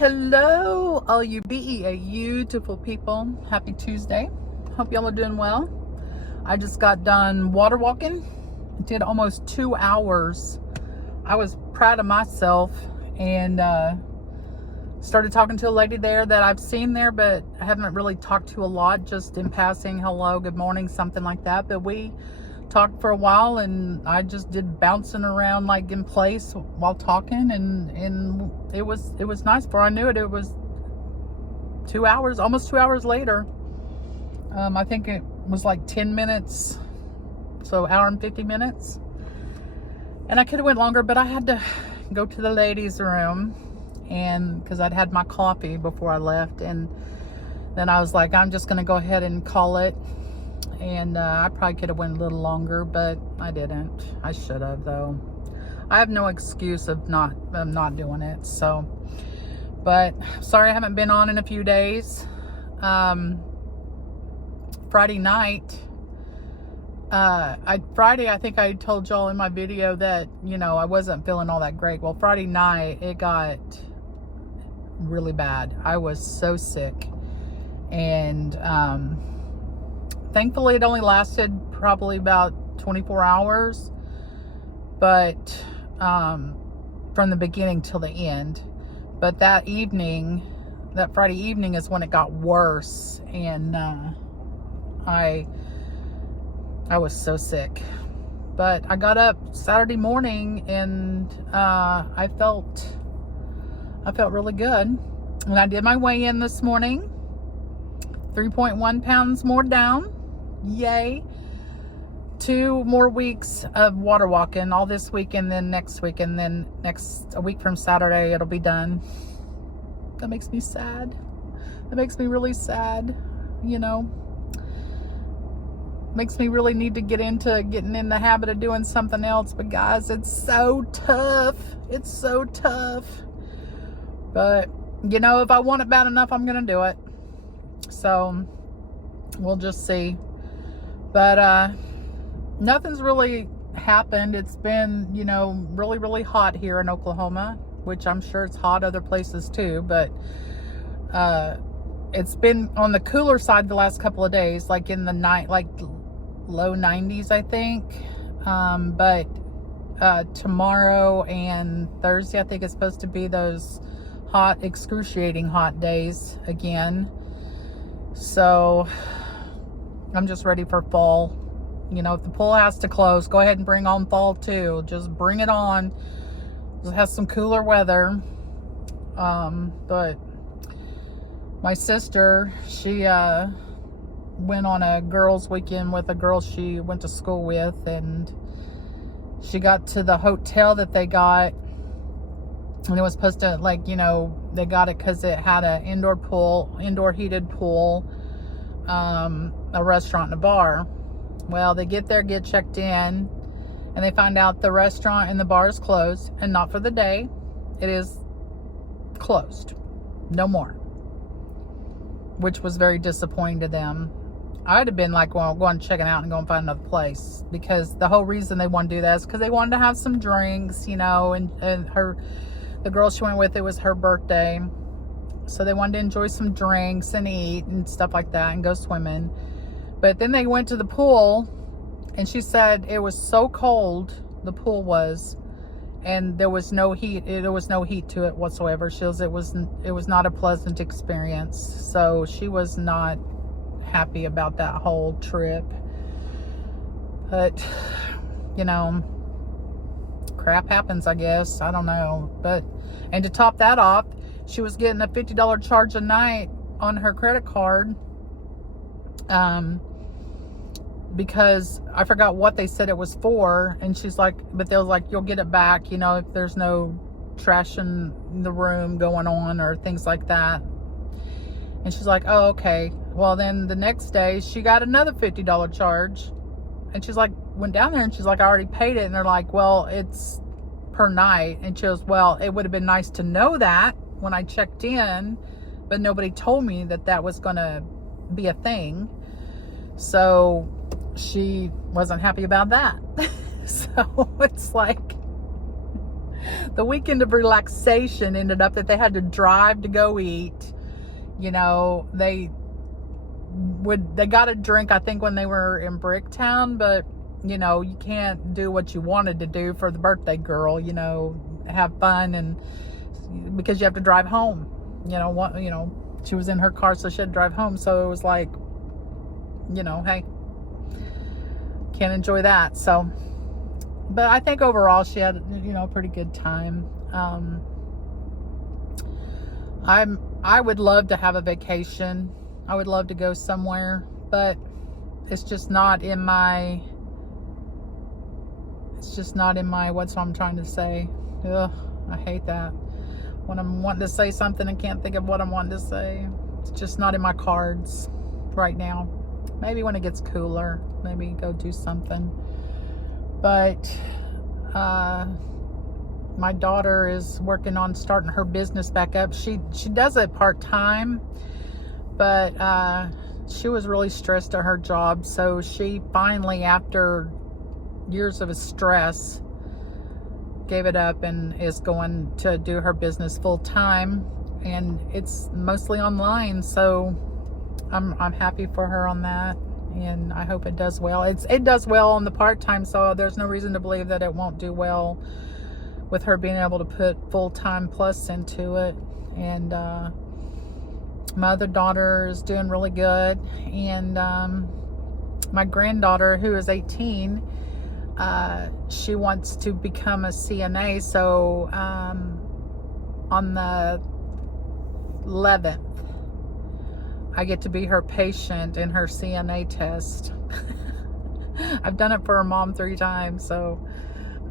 Hello, all you beautiful people. Happy Tuesday. Hope y'all are doing well. I just got done water walking. Did almost 2 hours. I was proud of myself and started talking to a lady there that I've seen there, but I haven't really talked to a lot, just in passing, hello, good morning, something like that. But we talked for a while and I just did bouncing around like in place while talking, and it was nice. Before I knew it, it was 2 hours, almost 2 hours later. I think it was like 10 minutes, so hour and 50 minutes. And I could have went longer, but I had to go to the ladies' room, and because I'd had my coffee before I left, and then I was like, I'm just gonna go ahead and call it. And I probably could have went a little longer, but I didn't. I should have, though. I have no excuse of not doing it. So, but sorry I haven't been on in a few days. Friday night, Friday, I think I told y'all in my video that, I wasn't feeling all that great. Well, Friday night, it got really bad. I was so sick. And, thankfully, it only lasted probably about 24 hours, but from the beginning till the end. But that Friday evening is when it got worse, and I was so sick. But I got up Saturday morning, and I felt really good. And I did my weigh-in this morning, 3.1 pounds more down. Yay. 2 more weeks of water walking, all this week and then next week, and then a week from Saturday it'll be done. That makes me sad. That makes me really sad. Makes me really need to get into getting in the habit of doing something else. But guys, it's so tough. It's so tough. But if I want it bad enough, I'm gonna do it. So we'll just see. But nothing's really happened. It's been, really, really hot here in Oklahoma, which I'm sure it's hot other places too. But it's been on the cooler side the last couple of days, like in the night, like low 90s, I think. But tomorrow and Thursday, I think it's supposed to be those hot, excruciating hot days again. So I'm just ready for fall. If the pool has to close, go ahead and bring on fall too. Just bring it on. It has some cooler weather. But my sister, she went on a girls' weekend with a girl she went to school with, and she got to the hotel that they got, and it was supposed to, they got it because it had an indoor heated pool, a restaurant and a bar. Well, they get there, get checked in, and they find out the restaurant and the bar is closed, and not for the day. It is closed. No more. Which was very disappointing to them. I'd have been like, well, go on checking out and go and find another place, because the whole reason they want to do that is because they wanted to have some drinks, and the girl she went with, it was her birthday. So they wanted to enjoy some drinks and eat and stuff like that and go swimming. But then they went to the pool, and she said it was so cold, the pool was, and there was no heat. There was no heat to it whatsoever. She says it was not a pleasant experience. So she was not happy about that whole trip. But, crap happens, I guess. I don't know. And to top that off, she was getting a $50 charge a night on her credit card. Because I forgot what they said it was for. And she's like, but they was like, you'll get it back, if there's no trash in the room going on or things like that. And she's like, oh, okay. Well, then the next day she got another $50 charge. And she's like, went down there and she's like, I already paid it. And they're like, well, it's per night. And she goes, well, it would have been nice to know that when I checked in, but nobody told me that was going to be a thing. So she wasn't happy about that. So it's like, The weekend of relaxation ended up that they had to drive to go eat. You know, they got a drink, I think, when they were in Bricktown, but you know, you can't do what you wanted to do for the birthday girl, you know, have fun, and because you have to drive home. You know, she was in her car, so she had to drive home. So it was like, you know, hey, can't enjoy that. So, but I think overall she had, you know, a pretty good time. I would love to have a vacation. I would love to go somewhere, but it's just not in my, what's what I'm trying to say. Ugh, I hate that. When I'm wanting to say something and can't think of what I'm wanting to say. It's just not in my cards right now. Maybe when it gets cooler, maybe go do something. But my daughter is working on starting her business back up. She does it part-time, but she was really stressed at her job. So she finally, after years of stress, gave it up and is going to do her business full-time, and it's mostly online. So I'm happy for her on that, and I hope it does well. It does well on the part-time, so there's no reason to believe that it won't do well with her being able to put full-time plus into it. And my other daughter is doing really good, and my granddaughter, who is 18, she wants to become a CNA. So on the 11th, I get to be her patient in her CNA test. I've done it for her mom 3 times, so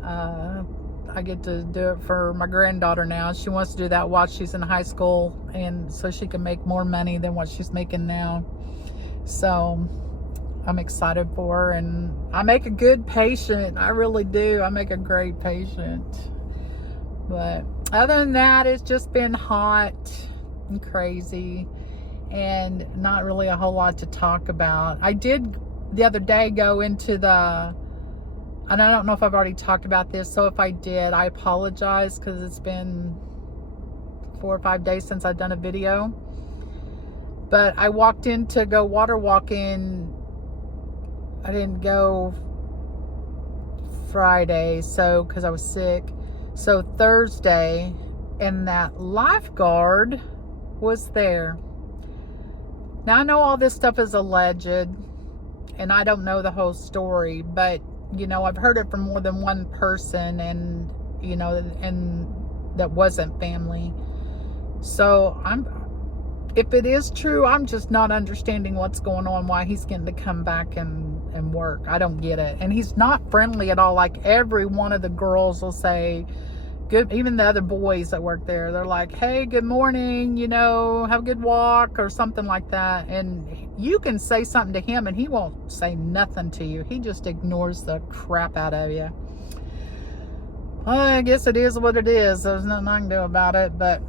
I get to do it for my granddaughter now. She wants to do that while she's in high school, and so she can make more money than what she's making now. So I'm excited for her, and I make a good patient. I really do. I make a great patient. But other than that, it's just been hot and crazy, and not really a whole lot to talk about. I did the other day go into and I don't know if I've already talked about this, so if I did, I apologize, because it's been 4 or 5 days since I've done a video. But I walked in to go water walking. I didn't go Friday, so because I was sick. So Thursday, and that lifeguard was there. Now, I know all this stuff is alleged, and I don't know the whole story, but you know, I've heard it from more than one person, and you know, and that wasn't family. So if it is true, I'm just not understanding what's going on, why he's getting to come back and work. I don't get it. And he's not friendly at all. Like, every one of the girls will say good, even the other boys that work there, they're like, hey, good morning, you know, have a good walk, or something like that. And you can say something to him and he won't say nothing to you. He just ignores the crap out of you. Well, I guess it is what it is. There's nothing I can do about it. But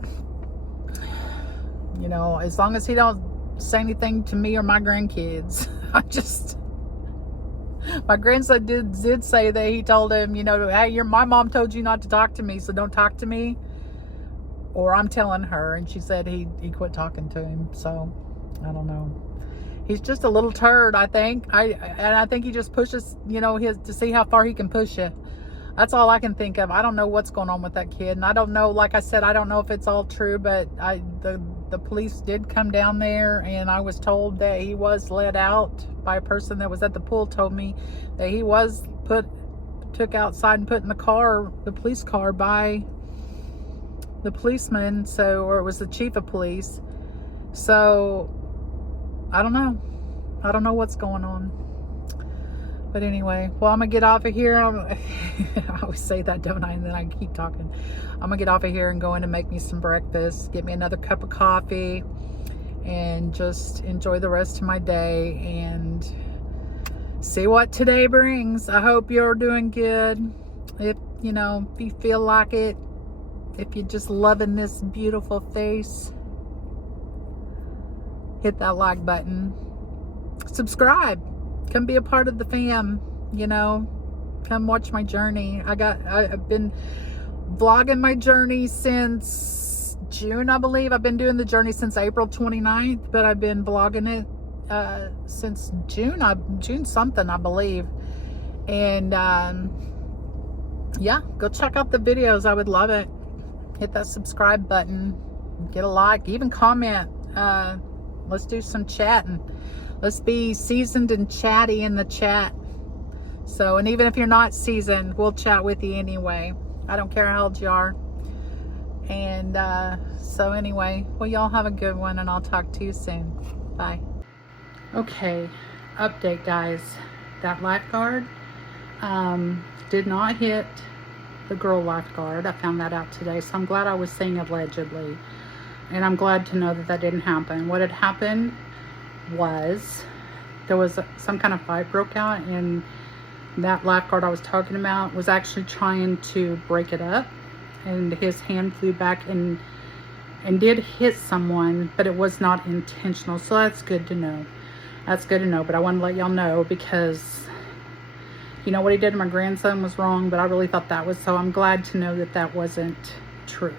you know, as long as he don't say anything to me or my grandkids, my grandson did say that he told him, you know, hey, my mom told you not to talk to me, so don't talk to me, or I'm telling her. And she said he quit talking to him. So I don't know. He's just a little turd, I think. I think he just pushes, you know, to see how far he can push it. That's all I can think of. I don't know what's going on with that kid, and I don't know. Like I said, I don't know if it's all true, but the police did come down there, and I was told that he was let out by a person that was at the pool. Told me that he was took outside and put in the police car by the policeman. So, or it was the chief of police. So I don't know. I don't know what's going on. But anyway, well, I'm going to get off of here. I always say that, don't I? And then I keep talking. I'm going to get off of here and go in and make me some breakfast, get me another cup of coffee, and just enjoy the rest of my day and see what today brings. I hope you're doing good. If you feel like it, if you're just loving this beautiful face, hit that like button. Subscribe. Come be a part of the fam, you know. Come watch my journey. I've been vlogging my journey since June, I believe. I've been doing the journey since April 29th, but I've been vlogging it since June something, I believe. And yeah, go check out the videos. I would love it. Hit that subscribe button, get a like, even comment. Let's do some chatting. Let's be seasoned and chatty in the chat. So, and even if you're not seasoned, we'll chat with you anyway. I don't care how old you are. And so anyway, well, y'all have a good one, and I'll talk to you soon. Bye. Okay, update, guys. That lifeguard did not hit the girl lifeguard. I found that out today, so I'm glad I was saying allegedly. And I'm glad to know that that didn't happen. What had happened was there was some kind of fight broke out, and that lifeguard I was talking about was actually trying to break it up, and his hand flew back and did hit someone, but it was not intentional. So that's good to know. That's good to know. But I want to let y'all know, because you know what he did to my grandson was wrong, but I really thought that was, so I'm glad to know that that wasn't true.